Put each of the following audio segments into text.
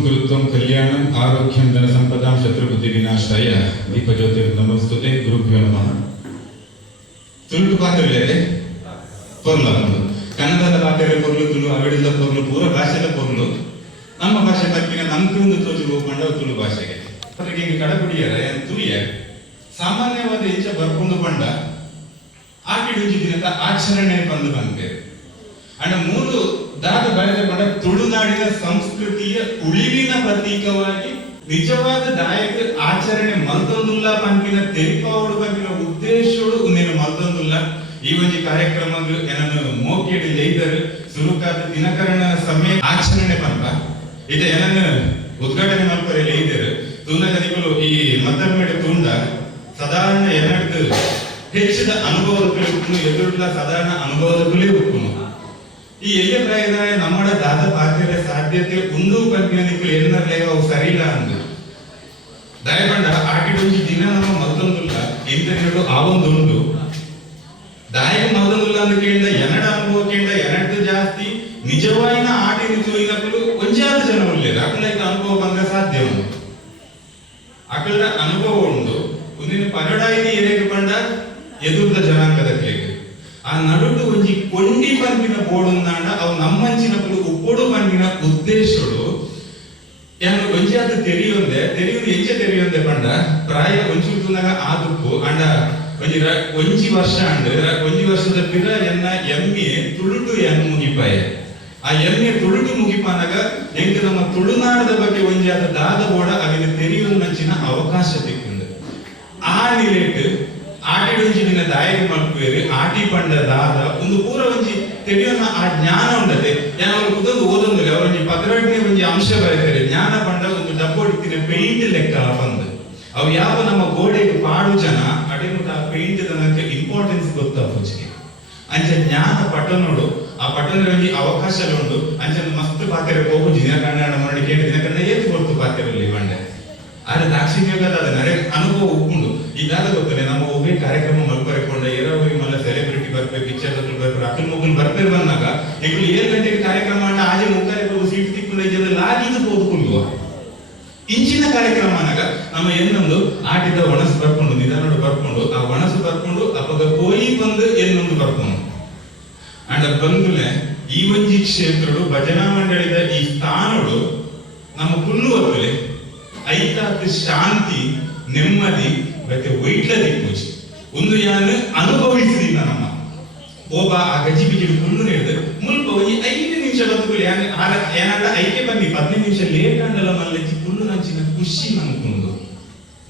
ಗುರುತ್ವಂ ಕಲ್ಯಾಣಂ ಆರೋಗ್ಯಂ ಧನ ಸಂಪದಾಂ ಶತ್ರುಬುದ್ಧಿ ವಿನಾಶಾಯ. ದೀಪಜ್ಯೋತಿ ನಮಸ್ತುತೆ, ಗುರುಭ್ಯೋ ನಮಃ. ತುಳು ಪಾತ್ರವಿಲ್ಲದೆ ಪೊರ್ಲ ಒಂದು ಕನ್ನಡದ ಪಾತ್ರೆ ಪೊರ್ಲು, ತುಳು ಅವಿಡಿದ ಪೊರ್ಲು ಪೂರ ಭಾಷೆದ ಪೊರ್ಲು. ನಮ್ಮ ಭಾಷೆ ತಕ್ಕಿನ ನಮ್ಗೆ ಒಂದು ತೋಜು ಹೋಗ್ಕೊಂಡ ತುಳು ಭಾಷೆಗೆ. ಅವರಿಗೆ ಹಿಂಗೆ ಕಡಪುಡಿಯರ ತುಳಿಯ. ಸಾಮಾನ್ಯವಾದ ಹೆಚ್ಚ ಬರ್ಕೊಂಡು ಆಟಿಡುಂಜಿ ದಿನದ ಆಚರಣೆ ಬಂದು ಬಂದೆ ಅಣ್ಣ, ಮೂರು ದಾದ ಮಡ ತುಳುನಾಡಿನ ಸಂಸ್ಕೃತಿಯ ಉಳಿವಿನ ಪ್ರತೀಕವಾಗಿ ನಿಜವಾದ ದಾಯಕ ಆಚರಣೆ ಮಲ್ತೊಂದುಲ್ಲ ಪಂಪಿನ ತೆರಿಪಾವಡು ಪಂಪಿನ ಉದ್ದೇಶೋಡು ಉಂದಿನ ಮಲ್ತೊಂದುಲ್ಲ. ಈ ಒಂದು ಕಾರ್ಯಕ್ರಮ ಏನನ್ನು ಮೋಕೆಡಿ ಲೈದರು, ಸುರುಕಾದ ದಿನಕರಣ ಸಮಯ ಆಚರಣೆ ಪಂಪ. ಇದೆ ಏನನ್ನು ಉದ್ಘಾಟನೆ ಮಲ್ಪರೆ ಲೈದರು ತುಂಡ ಕದಿಗಳು ಈ ಮದ್ದಮೇಡ ತುಂಡ. ಸಾಧಾರಣ ಎರಡು ಹೆಚ್ಚಿದ ಅನುಭವದ ಎದುರುಳ್ಳ ಸಾಧಾರಣ ಅನುಭವದ ಉಪ್ಪುನು ಈ ಎಲ್ಲಿ ಪ್ರಾಯದ ನಮ್ಮಡ ದಾದ ಪಾತ್ರೆ ಸಾಧ್ಯತೆ ಒಂದು ಪಂಪಿನಿಗಳು ಏನರಲೇ ಅವು ಸರಿಯಿಲ್ಲ ಅಂದ್ರೆ. ದಯಗೊಂಡ ಆಟಿಡೊಂಜಿ ದಿನ ನಮ್ಮ ಮಲ್ತೊಂದುಲ್ಲ ಇಂಟರ್ನೆಟ್ ಆವೊಂದುಂಡು ದಾಯಕ ಮಲ್ತೊಂದುಲ್ಲ ಅಂತ ಕೇಳಿದ ಎನ್ನಡ ಅನುಭವ ಕೇಳಿದ ಎನ್ನಡ ಜಾಸ್ತಿ ನಿಜವಾಯಿನ ಆಟಿ ತೂಯಿನಗಳು ಒಂಜಾದ ಜನ ಉಳ್ಳೇದು ಅಕಲೈಕ ಅನುಭವ ಬಂದ ಸಾಧ್ಯ ಉಂಟು ಅಕಲ್ರ ಅನುಭವ ಉಂಡು ಒಂದಿನ ಪರಡಾಯಿನಿ ಎರೆಗೆ ಬಂಡ ಎದುರ್ದ ಜನಾಂಗದ ಆ ನಡುಡು ಒಂಜಿ ಕೊಂಡಿ ಪಂಪಿನ ಬೋಡುಂದಾಂಡ ಅವು ನಮ್ಮಂಚಿನಗಳು ಉಪ್ಪೊಡು ಪಂಪಿನ ಉದ್ದೇಶಗಳು ಯಾನು ಒಂಜಿ ಅದು ತೆರಿಯೊಂದೆ, ತೆರಿಯುದು ಎಂಚೆ ತೆರಿಯೊಂದೆ ಪಂಡ, ಪ್ರಾಯ ಒಂಜಿ ಉತ್ತುನಾಗ ಆದುಪ್ಪು ಅಂಡ ಒಂಜಿ ರ- ಒಂಜಿ ವರ್ಷ ಅಂಡ್, ರ- ಒಂಜಿ ವರ್ಷದ ಪಿರ ಎನ್ನ ಎಮ್ಮೆ ತುಳುಟು ಎನ್ ಮುಗಿಪಾಯ. ಆ ಎಮ್ಮೆ ತುಳುಟು ಮುಗಿಪಾನಾಗ ಎಂಕ್ ನಮ್ಮ ತುಳುನಾಡದ ಬಗ್ಗೆ ಒಂಜಿ ಆದ ದಾದ ಬೋಡ ಅವಿನ ತೆರಿಯೊಂದಂಚಿನ ಅವಕಾಶ ತಿಕ್ಕಿಂದು ಆ ನಿಲೇಟ್ ಆಟಿಡೊಂಜಿನ ದಾಯಕ ಮಲ್ಪುವೇರು ಆಟಿ ಪಂಡ ದಾದ ಒಂದು ಪೂರ ಒಂಜಿ ತಿಳಿಯೋನ ಆ ಜ್ಞಾನ ಉಂಡದೆ ಯಾನ ಅವರು ಕುದೊಂದು ಓದೊಂದು ಅವರೊಂಜಿ ಪದರಡ್ನೆ ಒಂಜಿ ಅಂಶ ಬರೀತಾರೆ ಜ್ಞಾನ ಪಂಡ ಒಂದು ಡಬ್ಬೋಡಿತ್ತಿನ ಪೇಂಟ್ ಲೆಕ್ಕ ಬಂದು. ಅವು ಯಾವ ನಮ್ಮ ಗೋಡೆಗೆ ಪಾಡು ಜನ ಅಡೆಮುಟ ಆ ಪೇಂಟ್ ತನಕ ಇಂಪಾರ್ಟೆನ್ಸ್ ಗೊತ್ತಾಪುಜಿಗೆ ಅಂಚ ಜ್ಞಾನ ಪಟ್ಟಣೋಡು ಆ ಪಟ್ಟಣದಲ್ಲಿ ಅವಕಾಶ ಉಂಡು ಅಂಚ ಮಸ್ತ್ ಪಾತ್ರೆ ಹೋಗು ದಿನ ಕನ್ನಡ ಮಾಡಿ ಕೇಳಿ ದಿನ ಕನ್ನಡ ಏತ್ ಗೊತ್ತು ಪಾತ್ರೆ ಬಂಡೆ? ಆದ್ರೆ ದಾಕ್ಷಿಣ್ಯಗದ ಅದ ನರೆ ಅನುಭವ ಉಪ್ಪುಂಡು ಇದಾದ ಗೊತ್ತಲ್ಲ ನಮ್ಮ ಒಬ್ಬೇ ಕಾರ್ಯಕ್ರಮ ಮಲ್ಪರೆಕೊಂಡ ಏರಾವರಿ ಮಲ್ಲ ಸೆಲೆಬ್ರಿಟಿ ಬರ್ಬೇಕು ಪಿಕ್ಚರ್ ಬರ್ಬೇಕು, ಅಕ್ಕನ ಮಗನ್ ಬರ್ಬೇಕು ಬಂದಾಗ ಈಗ ಏಳು ಗಂಟೆಗೆ ಕಾರ್ಯಕ್ರಮ ಮಾಡಿ ಆಜೆ ಹೋಗು ಸೀಟ್ ತಿಕ್ಕೊಂಡು ಇದ್ದದ ಲಾಗಿದು ಓದ್ಕೊಂಡು ಇಂಚಿನ ಕಾರ್ಯಕ್ರಮ ಅನ್ನಾಗ ನಮ್ಮ ಏನೊಂದು ಆಟಿದ ಒಣಸು ಬರ್ಕೊಂಡು ನಿಧಾನ ಬರ್ಕೊಂಡು, ಆ ಒಣಸು ಬರ್ಕೊಂಡು ಅಪಗ ಕೋಯಿ ಬಂದು ಏನೊಂದು ಬರ್ಕೊಂಡು. ಅಂಡ ಬಂದ್ಲೆ ಈ ಒಂಜಿ ಕ್ಷೇತ್ರಡು, ಭಜನಾ ಮಂಡಳಿದ ಈ ಸ್ಥಾನಡು, ನಮ್ಮ ಕುಲ್ಲು ಐತಾತ್ ಶಾಂತಿ, ನೆಮ್ಮದಿ ಅದಕ್ಕೆ ವೈಟ್ಲಲ್ಲಿ ಪೂಜೆ ಒಂದು ಯಾನ ಅನುಭವಿಸಲಿಲ್ಲ ನಮ್ಮ. ಒಬ್ಬ ಆ ಗಜ್ಜಿ ಬಿಜಿಡು ಮುಳ್ಳು ನೀಡಿದರು ಮುಲ್ಪ ಈ ಐದು ನಿಮಿಷ ಬಂದು ಯಾನ ಏನಾದ ಐಕೆ ಬನ್ನಿ. ಹದಿನೈದು ನಿಮಿಷ ಲೇಟ್ ಆಂಡಲ ಮಲ್ಲಜ್ಜಿ ಮುಳ್ಳು ನಂಚಿನ ಖುಷಿ ನಮ್ಕೊಂಡು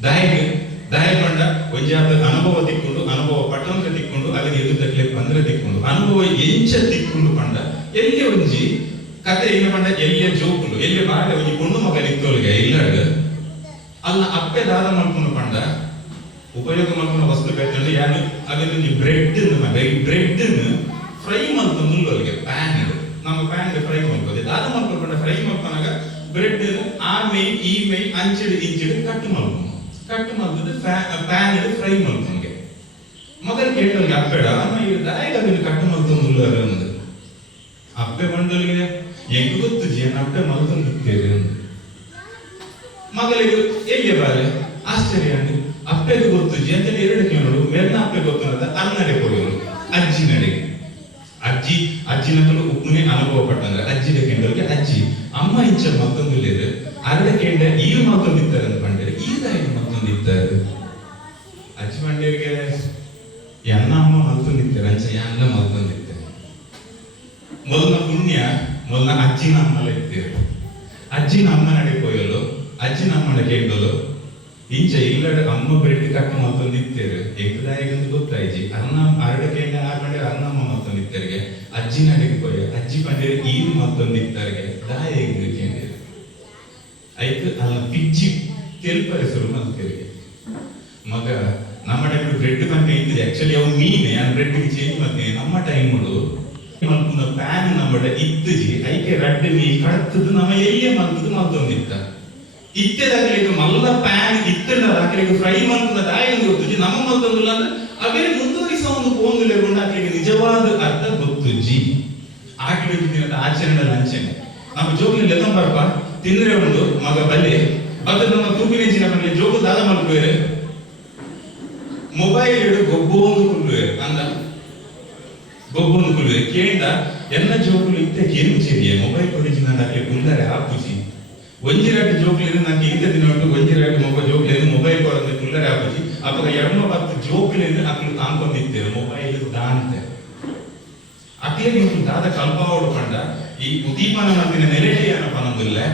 ದಾಯಿಗೆ, ದಾಯಿ ಪಂಡ ಒಂಜಾದ ಅನುಭವ ತಿಕ್ಕೊಂಡು, ಅನುಭವ ಪಟ್ಟಣಕ್ಕೆ ತಿಕ್ಕೊಂಡು ಅಲ್ಲಿ ಎದುರ್ದಕ್ಕೆ ಬಂದ್ರೆ ತಿಕ್ಕೊಂಡು. ಅನುಭವ ಎಂಚ ತಿಕ್ಕೊಂಡು ಪಂಡ. ಎಲ್ಲಿ ಒಂಜಿ? ಕತೆ ಏನು ಪಂಡ? ಎಲ್ಲಿ ಜೋಕುಂಡು. ಎಲ್ಲಿ ಬಾಡ ಒಂಜಿ ಪುಣ್ಣು ಮಗ ನಿಂತೋಳಿಗೆ ಇಲ್ಲಡ ಅಲ್ಲ, ಅಪ್ಪೆ ದಾದ ಮಾಡ್ಕೊಂಡು ಪಂಡ. ಉಪಯೋಗ ಮಾಡ್ಕೊಂಡು ವಸ್ತು ಬೇಕಂದ್ರೆ ಯಾನು ನೀವು ಬ್ರೆಡ್ ಬ್ರೆಡ್ ಫ್ರೈ ಮಾಡ್ಕೊಂಡು ಮುಂದುವರಿಗೆ ಪ್ಯಾನ್ ನಮ್ಮ ಪ್ಯಾನ್ ಫ್ರೈ ಮಾಡ್ಕೋದು ಅದು ಮಾಡ್ಕೊಂಡು ಫ್ರೈ ಮಾಡ್ಕೊಂಡಾಗ ಬ್ರೆಡ್ ಆ ಮೈ ಈ ಮೈ ಅಂಚಿಡು, ಇಂಚಿಡು ಕಟ್ ಮಾಡ್ಕೊಂಡು ಕಟ್ ಮಾಡಿದ್ರೆ ಪ್ಯಾನ್ ಫ್ರೈ ಮಾಡ್ಕೊಂಡೆ ಮೊದಲು ಕೇಳಿದ್ರೆ ಅಪ್ಪೇಡ ಅಮ್ಮ ಅದನ್ನ ಕಟ್ ಮಾಡ್ಕೊಂಡು ಅಂದು ಅಪ್ಪೆ ಮಂಡಲಿಗೆ ಹೆಂಗ್ ಗೊತ್ತು? ಜೇನ ಅಪ್ಪೆ ಇರ್ತೇವೆ ಅಂದು ಮಗಳಿಗೆ ಎಲ್ಲಿ ಬಾರೆ? ಆಶ್ಚರ್ಯ. ಅಂದು ಅಪ್ಪೆಗೆ ಗೊತ್ತು ಜೇಂತ ಎರಡು ಕೇಳೋಡು ಮೇಲ್ನ ಗೊತ್ತು ಅಂತ ಅನ್ನಡೆ ಕೊಡೋರು ಅಜ್ಜಿ ನಡೆಗೆ ಅಜ್ಜಿ, ಅಜ್ಜಿನ ಉಪ್ಪನೇ ಅನುಭವ ಪಟ್ಟಂದ್ರೆ ಅಜ್ಜಿನ ಕೆಂಡಲ್ಗೆ ಅಜ್ಜಿ. ಅಮ್ಮ ಇಂಚ ಮತ್ತೊಂದು ಇಲ್ಲಿದೆ ಅರಡ ಕೆಂಡ ಈ ಮತ್ತೊಂದಿದ್ದಾರೆ ಅಂತ ಬಂದರೆ ಈ ತಾಯಿ ಮತ್ತೊಂದಿದ್ದಾರೆ ಅಜ್ಜಿ ಮಂಡ್ಯರಿಗೆ ಎನ್ನ ಅಮ್ಮ ಮಲ್ತೊಂದಿದ್ದಾರೆ ಅಂಚ ಎಲ್ಲ ಮಲ್ತೊಂದಿದ್ದಾರೆ ಮೊದಲ ಪುಣ್ಯ ಮೊದಲ ಅಜ್ಜಿನ ಅಮ್ಮಲ ಇದ್ದೇವೆ ಅಜ್ಜಿನ ಅಮ್ಮ ನಡೆ ಕೊಯ್ಯಲು ಅಜ್ಜಿನ ಅಮ್ಮನ ಕೇಳಲು ಇಂಚ ಇಲ್ಲಡ ಅಮ್ಮ ಬೆಟ್ಟಿ ಕಟ್ಟು ಮತ್ತೊಂದು ಇತ್ತೇರು. ಎಂಕದಾಯಿಗಂದು ಗೊತ್ತಾಯ್ಜಿ ಅನ್ನ, ಅರಡ ಕೇಂದ್ರ ಆರು ಗಂಟೆ ಅನ್ನಮ್ಮ ಮತ್ತೊಂದು ಇತ್ತರಿಗೆ. ಅಜ್ಜಿ ನಡಿಗೆ ಪೋಯ. ಅಜ್ಜಿ ಬಂದಿರ ಈರು ಮತ್ತೊಂದು ಇತ್ತರಿಗೆ. ದಾಯ ಹೆಂಗ್ ಐತು ಅಲ್ಲ ಪಿಚ್ಚಿ ತೆಲ್ಪರೆ ಶುರು ಮಲ್ತಿರಿಗೆ ಮಗ, ನಮ್ಮ ಟೈಮ್ ಬ್ರೆಡ್ ಬಂದೆ ಇದ್ದಿದೆ. ಆಕ್ಚುಲಿ ಅವು ಮೀನೆ ಆ ಬ್ರೆಡ್ ಚೇಂಜ್ ಮತ್ತೆ ನಮ್ಮ ಟೈಮ್ಗಳು ಮಲ್ಪುನ ಪ್ಯಾನ್ ನಮಡೆ ಇತ್ತಜಿ ಐಕೆ ರಡ್ಡ್ ಮೀ ಕಡತದು ನಮ್ಮ ಎಲ್ಲಿ ಮಲ್ತದು ಮಲ್ತೊಂದಿತ್ತ ಇತ್ತೆದಾಗಲಿಗೆ ಮಲ್ಲ ಪ್ಯಾನ್ ಇತ್ತೆ ಆಕಲಿಗೆ ಫ್ರೈ ಮಾಡ್ಕೊಂಡ ದಾಯ ಗೊತ್ತುಜಿ ನಮ್ಮ ಮತ್ತೊಂದಿಲ್ಲ ಅಂದ್ರೆ ಅವೇ ಮುಂದುವರಿಸ ಒಂದು ಪೋಂದಿಲ್ಲ ಉಂಡು ಆಕಲಿಗೆ ನಿಜವಾದ ಅರ್ಥ ಗೊತ್ತುಜ್ಜಿ ಆಕಲಿ ದಿನದ ಆಚರಣೆ ಲಂಚನೆ. ನಮ್ಮ ಜೋಗಿನ ಬರ್ಪ ತಿಂದ್ರೆ ಒಂದು ಮಗ ಬಲ್ಲೆ, ಅದು ನಮ್ಮ ತೂಪಿನೆಂಚಿನ ಮನೆ ಜೋಗು ದಾದ ಮಾಡ್ಕೋರೆ ಮೊಬೈಲ್ ಇಡು ಗೊಬ್ಬೊಂದು ಕುಲ್ವೆ, ಅಂದ. ಗೊಬ್ಬೊಂದು ಕುಲ್ವೆ. ಕೇಂದ ಎಲ್ಲ ಜೋಗುಲು ಇತ್ತೆ, ಏನು ಚೆರಿಯ ಮೊಬೈಲ್ ಕೊಡಿಜಿ ಗುಂಡರೆ ಅಲ್ಲಿ ಕುಂದರೆ ಆಪುಜಿ ಒಂಜಿರಾಟಿ ಜೋಕ್ಲೇನು ನಂಗೆ ಇಂಥ ದಿನ ಉಂಟು ಒಂಜಿರಾಟಿ ಮೊಬೈಲ್ ಜೋಕ್ಲೇನು ಮೊಬೈಲ್ ಕೊಡಂದೆ ಕುಲ್ಲರೆ ಆಪುಜಿ. ಅಪ್ಪ ಎರ್ಮ ಬತ್ತು ಜೋಕ್ಲೇನು ಅಕ್ಕಲು ತಾಂಕೊಂಡಿದ್ದೇವೆ ಮೊಬೈಲ್ ದಾಂತೆ. ಅಕ್ಲೆ ನೀವು ದಾದ ಕಲ್ಪಾವಡು ಕಂಡ ಈ ಉದೀಪನ ಮದ್ದಿನ ನೆಲೆಟಿಯನ ಆಟಿ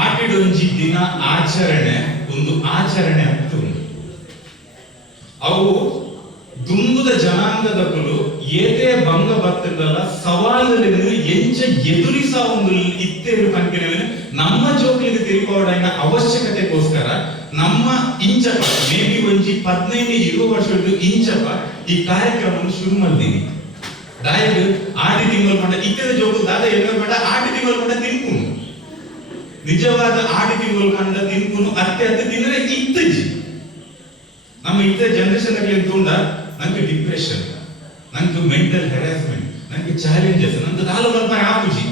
ಆಟಿಡೊಂಜಿ ದಿನ ಆಚರಣೆ, ಒಂದು ಆಚರಣೆ ಅಂತ ಉಂಟು. ಅವು ದುಂಬುದ ಜನಾಂಗದಕ್ಕಲು ಏತೇ ಭಂಗ ಬರ್ತದಲ್ಲ ಸವಾಲುಗಳನ್ನು ಎಂಚ ಎದುರಿಸ ಒಂದು ಇತ್ತೇರು ಕನ್ಕಿನವೇನು ನಮ್ಮ ಜೋಕ್ಲಿಗೆ ತಿರುಗೋಡೈನ ಅವಶ್ಯಕತೆಗೋಸ್ಕರ ನಮ್ಮ ಇಂಚಪ್ಪ ಮೇಬಿ ಒಂಜಿ ಹದಿನೈದು ಇರುವ ವರ್ಷದ್ದು ಇಂಚಪ್ಪ ಈ ಕಾರ್ಯಕ್ರಮವನ್ನು ಶುರು ಮಾಡಿದೀನಿ ದಾಯದು ಆಟಿ ತಿಂಗಳು ಮಾಡ ಇತ್ತರ ಜೋಕು ದಾದ ಎಲ್ಲ ಮಾಡ ಆಟಿ ತಿಂಗಳು ಮಾಡ ತಿನ್ಕುನು. ನಿಜವಾದ ಆಟಿ ತಿಂಗಳು ಕಂಡ ತಿನ್ಕೊಂಡು ಅತ್ತೆ ಅತ್ತೆ ತಿಂದ್ರೆ ಇತ್ತಜಿ ನಮ್ಮ ಇತ್ತ ಜನರೇಷನ್ ಅಲ್ಲಿ ತೂಂಡ ನಂಗೆ ಡಿಪ್ರೆಷನ್ ನಂಗೆ ಮೆಂಟಲ್ ಹೆರಾಸ್ಮೆಂಟ್ ನಂಗೆ ಚಾಲೆಂಜಸ್ ನಂಗೆ ದಾಲ ಬರ್ಪ ಆಪುಜಿ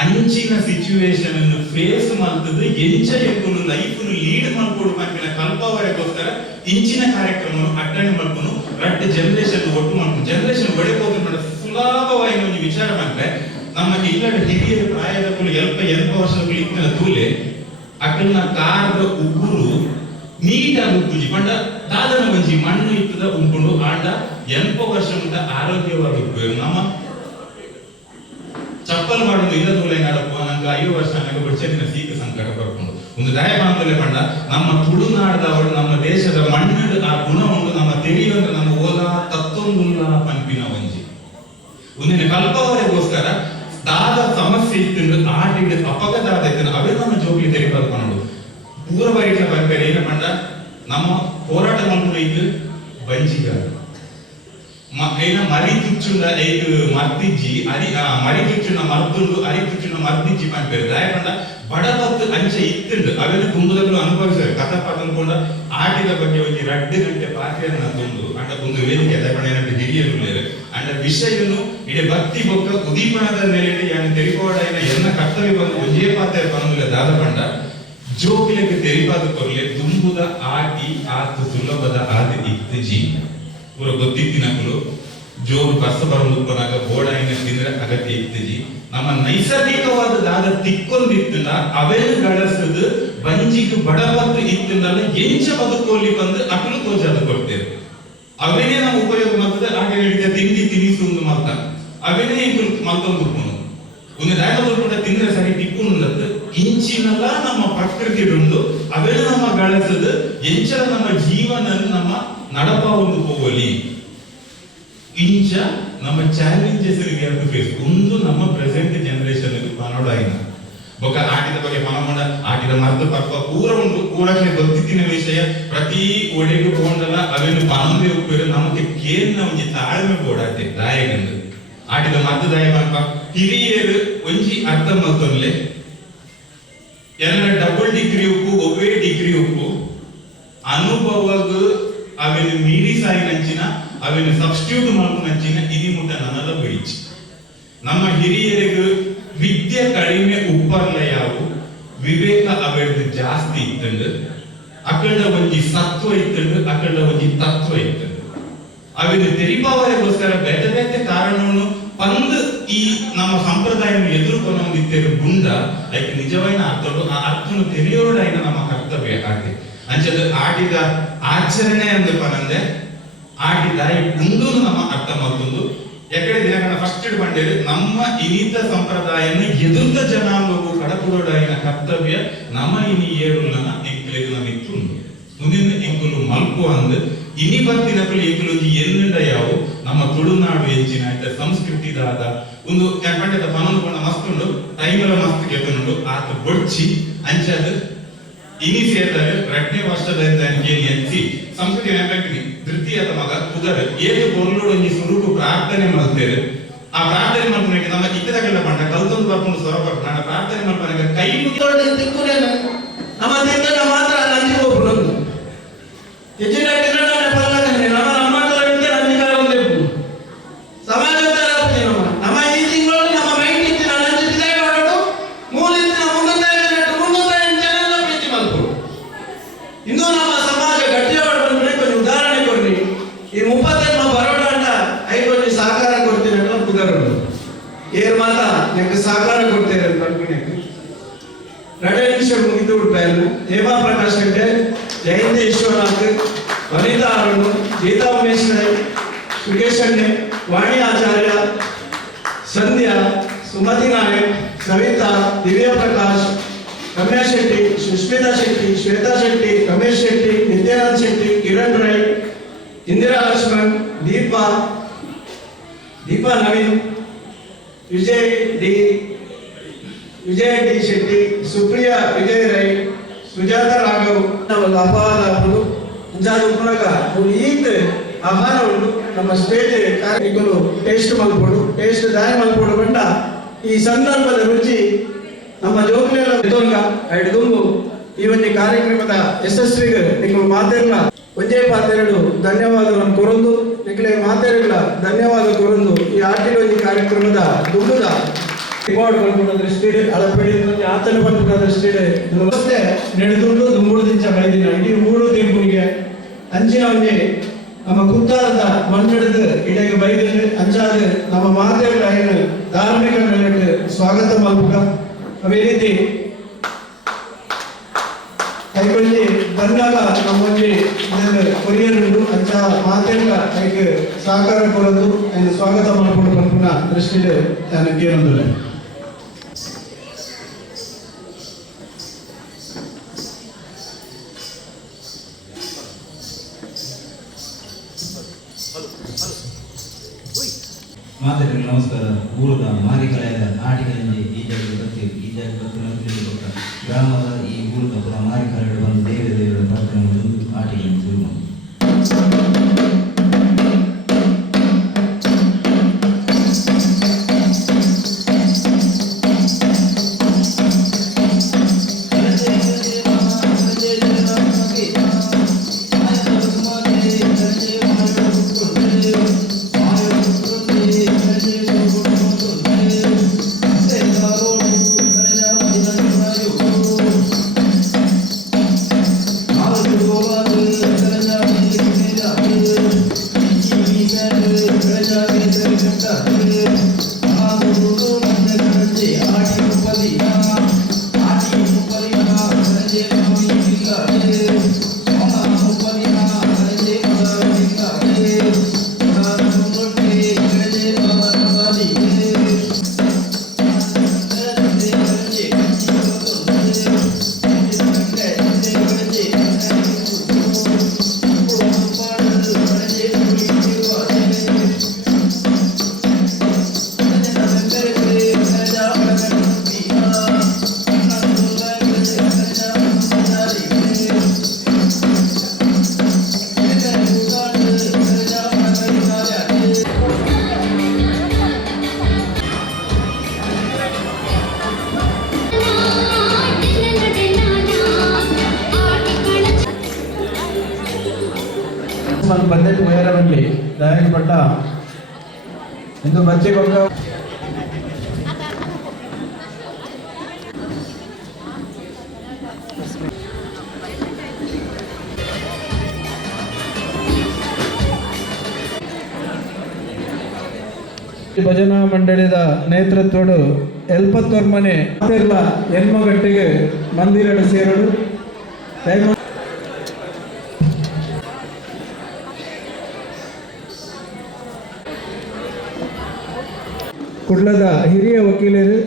ಅಂಚಿನ ಸಿಚುವೇಶನ್ ಅನ್ನು ಫೇಸ್ ಮಾಡ್ತದೆ ಎಂಚ ಎಂಬುದು ಲೈಫ್ ಲೀಡ್ ಮಾಡ್ಕೊಂಡು ಮಾಡ್ಕಿನ ಕಲ್ಪವರೆಗೋಸ್ಕರ ಇಂಚಿನ ಕಾರ್ಯಕ್ರಮವನ್ನು ಅಟೆಂಡ್ ಮಾಡ್ಕೊಂಡು ರಡ್ ಜನರೇಷನ್ ಒಟ್ಟು ಮಾಡ್ಕೊಂಡು ಜನರೇಷನ್ ಒಡೆಕೋದು ಮಾಡ ಸುಲಭವಾಗಿ ಒಂದು ವಿಚಾರ ಮಾಡಿದ್ರೆ, ನಮ್ಮ ಇಲ್ಲದ ಹಿರಿಯರ ಪ್ರಾಯದ ಕುಲು ಎಲ್ಪ ಎಲ್ಪ ವರ್ಷಗಳು ಇತ್ತಿನ ತೂಲೆ ಅಕ್ಕನ ಕಾರದ ಉಗುರು ನೀಟಾಗಿ ಉಪ್ಪುಜಿ, ಪಂಡ ದಾದನ ಮಂಜಿ ಮಣ್ಣು ಇತ್ತದ ಉಂಕೊಂಡು ಆಂಡ ಎಲ್ಪ ವರ್ಷ ಮುಂದೆ ಆರೋಗ್ಯವಾಗಿ ನಮ್ಮ ಚಪ್ಪಲ್ ಮಾಡೋದು ಇಲ್ಲ ತೂಲೆ ನಡಪ್ಪ ನಂಗೆ ಐದು ವರ್ಷ ನನಗೆ ಬಡ್ಚಲಿನ ಸೀಕ ಸಂಕಟ ಬರ್ಕೊಂಡು ಒಂದು ದಯಪಾಂತಲೆ ಪಂಡ ನಮ್ಮ ತುಳುನಾಡದವರು ನಮ್ಮ ದೇಶದ ಮಣ್ಣು ಆ ಗುಣ ಉಂಟು ನಮ್ಮ ತಿಳಿಯುವಂತ ನಮ್ಮ ಓಲ ತತ್ತೊಂದುಲ್ಲ ಪಂಪಿನ ಒಂಜಿ ಒಂದಿನ ಕಲ್ಪವರೆಗೋಸ್ಕರ ದಾದ ಸಮಸ್ಯೆ ಇತ್ತು ಆಟಿಗೆ ಅಪಘಾತ ಇತ್ತು ಅವೇ ನಮ್ಮ ಜೋಗಿ ತೆರಿಬಾರ್ದು ಮಾಡೋದು ಪೂರ್ವರಿಗಳ ಬರ್ಬೇರೆ ಏನ ಪಂಡ ನಮ್ಮ ಹೋರಾಟ ಮಾಡ್ಕೊಂಡು ಇದ್ದು ಬಂಜಿಗಾರ ಮ- ಏನ ಮರಿ ತುಚ್ಚುಂಡ ಐದು ಮರ್ದಿಜ್ಜಿ ಅರಿ ಆ, ಮರಿ ತುಚ್ಚುಂಡ ಮರ್ದುಂಡು ಅರಿ ತುಚ್ಚುಂಡ ಮರ್ದಿಜ್ಜಿ ಪಂಪೇರು ದಾಯಪಂಡ ಬಡಬತ್ತು ಅಂಚೆ ಇತ್ತುಂಡು. ಅವೆಲ್ಲ ತುಂಬದಲ್ಲೂ ಅನುಭವಿಸ್ತಾರೆ. ಕಥ ಪಾಠ ಅನ್ಕೊಂಡ ಆಟಿದ ಬಗ್ಗೆ ಒಂದು ರಡ್ಡು ಗಂಟೆ ಪಾತ್ರೆಯನ್ನ ತಂದು ಅಂಡ ಒಂದು ವೇದಿಕೆ ದಯಪಂಡ ಏನಂತ ಹಿರಿಯರು ಉಳ್ಳೇರು ಅಂಡ ವಿಷಯನು ಇಡೀ ಭಕ್ತಿ ಬೊಕ್ಕ ಉದೀಪನದ ಮೇಲೆ ಯಾನು ತೆರಿಕೋಡ ಎನ್ನ ಕರ್ತವ್ಯ ಬಂದು ಒಂದೇ ಪಾತ್ರೆ ಬಂದಿಲ್ಲ ದಾದಪಂಡ ಜೋಗಿಲೆಗೆ ತೆರಿಪಾದ ಕೊರ್ಲೆ ತುಂಬುದ ಆಟಿ ಆತು ಸುಲಭದ ಆದಿ ಇತ್ತು ಜೀ ಪೂರ ಗೊತ್ತಿತ್ತಿನಕಲು ಜೋರು ಕಸ ಬರುವುದಪ್ಪನಾಗ ಬೋಡಾಯಿನ ತಿಂದ್ರೆ ಅಗತ್ಯ ಇತ್ತಿಜಿ ನಮ್ಮ ನೈಸರ್ಗಿಕವಾದ ದಾದ ತಿಕ್ಕೊಂದಿತ್ತಿಲ್ಲ ಅವೇನು ಗಳಸದು, ಬಂಜಿಗೆ ಬಡವತ್ತು ಇತ್ತಿಲ್ಲ ಎಂಚ ಬದುಕೋಲಿ ಬಂದು ಅಕಲು ತೋಜಾದ ಕೊಡ್ತೇವೆ. ಅವೇನೇ ನಾವು ಉಪಯೋಗ ಮಾಡ್ತದೆ, ಹಾಗೆ ಹೇಳಿದ ತಿಂಡಿ ತಿನಿಸು ಒಂದು ಮಾತ ಅವೇನೇ ಇಬ್ಬರು ಮತ್ತೊಂದು ಉಪ್ಪುನು ಒಂದು ದಾಯಗಳು ಕೂಡ ತಿಂದ್ರೆ ಸರಿ ತಿಕ್ಕೊಂಡು ಇಂಚಿನಲ್ಲ ನಮ್ಮ ಪ್ರಕೃತಿ ಉಂಡು ಅವೆಲ್ಲ ನಮ್ಮ ಗಳಸದು ಎಂಚ ನಮ್ಮ ನಮ್ಮ ನಡಪ ಒಂದು ಇಂಚ ನಮ್ಮ ಚಾಲೆಂಜಸ್ ಎರಡು ಫೇಸ್ ಒಂದು ನಮ್ಮ ಪ್ರೆಸೆಂಟ್ ಜನರೇಷನ್ ಪನೋಡಾಯಿನ ಬೊಕ್ಕ ಆಟಿದ ಬಗ್ಗೆ ಪನಮಂಡ ಆಟಿದ ಮರ್ದ ಪಕ್ಕ ಪೂರ ಒಂದು ಪೂರಕ್ಕೆ ಗೊತ್ತಿತ್ತಿನ ವಿಷಯ. ಪ್ರತಿ ಒಡೆಗೆ ಕೊಂಡಲ್ಲ ಅವೇನು ಪನೊಂದೇ ಉಪ್ಪೇರು ನಮಗೆ ಕೇರ್ ನಮಗೆ ತಾಳ್ಮೆ ಬೋಡಾತೆ ದಾಯಗಂದು. ಆಟಿದ ಮದ್ದು ದಾಯ ಪಂಪ ಹಿರಿಯರು ಒಂಜಿ ಅರ್ಥ ಮತ್ತೊಂದ್ಲೆ ಎಲ್ಲ ಡಬಲ್ ಡಿಗ್ರಿ ಉಪ್ಪು ಒಬ್ಬೇ ಡಿಗ್ರಿ ಉಪ್ಪು. ಅನುಭವಗ ಅವೆನು ಮೀರಿ ಅವನು ಸಬ್ಸ್ಟಿಟ್ಯೂಟ್ ಮಾಡ್ಕೊಂಡಂಚಿನ ಇದಿ ಮುಟ್ಟ ನನದ ಬೀಚ್. ನಮ್ಮ ಹಿರಿಯರಿಗೂ ವಿದ್ಯೆ ಕಡಿಮೆ ಉಪ್ಪರ್ಲ ಯಾವು, ವಿವೇಕ ಅವೆಡ್ದು ಜಾಸ್ತಿ ಇತ್ತಂಡು ಅಕಲ್ಡ ಒಂಜಿ ಸತ್ವ ಇತ್ತಂಡು ಅಕಲ್ಡ ಒಂಜಿ ತತ್ವ ಇತ್ತಂಡು ಅವೆನು ತೆರಿಪಾವರಿಗೋಸ್ಕರ ಬೇತೆ ಬೇತೆ ಕಾರಣವನ್ನು ಪಂದ್ ಈ ನಮ್ಮ ಸಂಪ್ರದಾಯವನ್ನು ಎದುರುಕೊಂಡೊಂದಿದ್ದೇವೆ ಗುಂಡ ಐಕ್ ನಿಜವೈನ ಅರ್ಥ ಆ ಅರ್ಥನು ತಿಳಿಯೋಡಾಯಿನ ನಮ್ಮ ಕರ್ತವ್ಯ ಆಗಿದೆ ಅಂಚದ ಆಟಿದ ಆಚರಣೆ ಅಂದು ಪನಂದೆ ಆಟಿದ ಉಂದು ನಮ್ಮ ಅರ್ಥ ಮತ್ತೊಂದು. ಎಕಡೆ ದಿನಗಳ ಫಸ್ಟ್ ಬಂಡೇರು ನಮ್ಮ ಇನಿತ ಸಂಪ್ರದಾಯನ ಎದುರ್ದ ಜನಾಂಗವು ಕಡಪುರಡಾಯಿನ ಕರ್ತವ್ಯ, ನಮ್ಮ ಇನಿ ಏರುಲ್ಲನ ಇಕ್ಕಲಿಗೆ ನಮಿತ್ತು ಮುಂದಿನ ಎಂಕುಲು ಮಲ್ಪು ಅಂದು, ಇನಿ ಬರ್ತಿನಕಲು ಎಂಕುಲೊಂಜಿ ಎಲ್ಲಿಂದ ಯಾವು? ನಮ್ಮ ತುಳುನಾಡು ಹೆಚ್ಚಿನ ಆಯ್ತ ಸಂಸ್ಕೃತಿದಾದ ಒಂದು ಪಂಡದ ಪನೊಂದು ಪಣ ಮಸ್ತುಂಡು ಟೈಮಲ ಮಸ್ತ್ ಕೆತ್ತನುಂಡು, ಆತ ಬೊಡ್ಚಿ ಅಂಚದ ಎರಡನೇ ವರ್ಷದಿಂದ ಏನು ಎನ್ಸಿ ಸಂಸ್ಕೃತಿ ವ್ಯಾಪಕಿ ತೃತೀಯ ಮಗ ಕುದರ ಏಕೆ ಬೊರ್ಲುಡು ಈ ಸ್ವರೂಪ ಪ್ರಾರ್ಥನೆ ಮಾಡ್ತೇವೆ ಆ ಪ್ರಾರ್ಥನೆ ಮಾಡ್ಕೊಂಡೆ ನಮ್ಮ ಇತ್ತದಕ್ಕೆಲ್ಲ ಪಂಡ ಕಲ್ತೊಂದು ಬರ್ಕೊಂಡು ಸ್ವರ ನಾನು ಪ್ರಾರ್ಥನೆ ಮಾಡ್ಕೊಂಡಾಗ ಕೈ ಮುಗಿ ಇತ್ತೋಡೆ ತಿಕ್ಕುನೇನು ನಮ್ಮ ದೇವರ ಮಾತ್ರ देवा प्रकाश अटे जयंत विश्वनाथ वनिता अरुण गीता उमेश सुगेश वाणी आचार्य संध्या सुमति नायक सविता दिव्य प्रकाश रम्या शेटि सुस्मिता शेटि श्वेता शेटि रमेश शेटि नित्यानंद शेटि किरण रई इंदिरा लक्ष्मण दीपा दीपा नवीन विजय डी विजय डी शेटि सुप्रिया विजय रई ವಿಜಯ್ ರಾಗವು ನಮ್ಮ ಅಪವಾದ ಅವರು ಅಂಜಾದ ಉಪನಗ ಅವ್ರು ಈತ ಆಹಾರ ಉಂಟು ನಮ್ಮ ಸ್ಟೇಜ್ ಕಾರ್ಯಕ್ರಮಗಳು ಟೇಸ್ಟ್ ಮಲ್ಪೋಡು ಟೇಸ್ಟ್ ದಾರಿ ಮಲ್ಪೋಡು ಬಂಡ ಈ ಸಂದರ್ಭದ ರುಚಿ ನಮ್ಮ ಜೋಕ್ಲೆಲ್ಲ ಎದೋಲ್ಗ ಹಿಡಿದು ಈ ಒಂದು ಕಾರ್ಯಕ್ರಮದ ಯಶಸ್ವಿಗೆ ನಿಮ್ಮ ಮಾತೆಲ್ಲ ಒಂದೇ ಪಾತೆರಡು ಧನ್ಯವಾದಗಳನ್ನು ಕೊರೊಂದು ನಿಖಲೆ ಮಾತೆರಗಳ ಧನ್ಯವಾದ ಕೊರೊಂದು ಈ ಆಟಿನ ಕಾರ್ಯಕ್ರಮದ ದುಡ್ಡುದ ರಿಕಾರ್ಡ್ ಕಳ್ಕೊಂಡ್ರೆ ಸ್ಪೀಡ್ ಅಲ್ಲ ಬೆಳಿಗ್ಗೆ ಆತನ ಬಂದ್ಬಿಟ್ಟಾದ್ರೆ ಸ್ಪೀಡ್ ವ್ಯವಸ್ಥೆ ನಡೆದುಕೊಂಡು ಮೂರು ದಿನ ಬೆಳೆದಿಲ್ಲ ಇಡೀ ಮೂರು ತಿಂಗಳಿಗೆ ಅಂಚಿನವನಿಗೆ ನಮ್ಮ ಕುತ್ತಾರದ மண்ணெடுத்து இடைக்கு வைத்து அஞ்சாவது நம்ம மாதேவி ஐயனு தார்மிக நிலைக்கு ஸ்வாகத்தம் அல்புக ಅದೇ ರೀತಿ ಕೈಬಲ್ಲಿ ಬಂದಾಗ ನಮ್ಮಲ್ಲಿ ಕೊರಿಯರು ಅಂಚ ಮಾತೇಗ ಐಕ್ ಸಹಕಾರ ಕೊಡೋದು ಸ್ವಾಗತ ಮಾಡ್ಕೊಂಡು ಬಂದ್ಬಿನ ದೃಷ್ಟಿಯಲ್ಲಿ ನಾನು ಕೇಳೋದಿಲ್ಲ ಮಾತರಿಗೆ ನಮಸ್ಕಾರ. ಊರದ ಮಾರಿಕಳೆಯದ ನಾಟಿಗಳಿಂದ ಈ ಜಾಗಕ್ಕೆ ಬರ್ತೀವಿ ಈ ಜಾಗಕ್ಕೆ ಬರ್ತೀವಿ ಅಂತ ಗ್ರಾಮದ ಈ ಊರದ ಪುರ ಮಾರಿಕಳೆಗಳು ಬಂದು మనం బడ్జెట్ పోయారండి దానికి పట్ల ఇందు బచ్చే ఒక ಭಜನಾ ಮಂಡಳಿದ ನೇತೃತ್ವಡು ಎಲ್ಪತ್ತೋರ್ ಮನೆ ಮಾತೆರ್ಲ ಹೆಣ್ಮಗಟ್ಟಿಗೆ ಮಂದಿರಡು ಸೇರಡು ಕುಡ್ಲದ ಹಿರಿಯ ವಕೀಲರು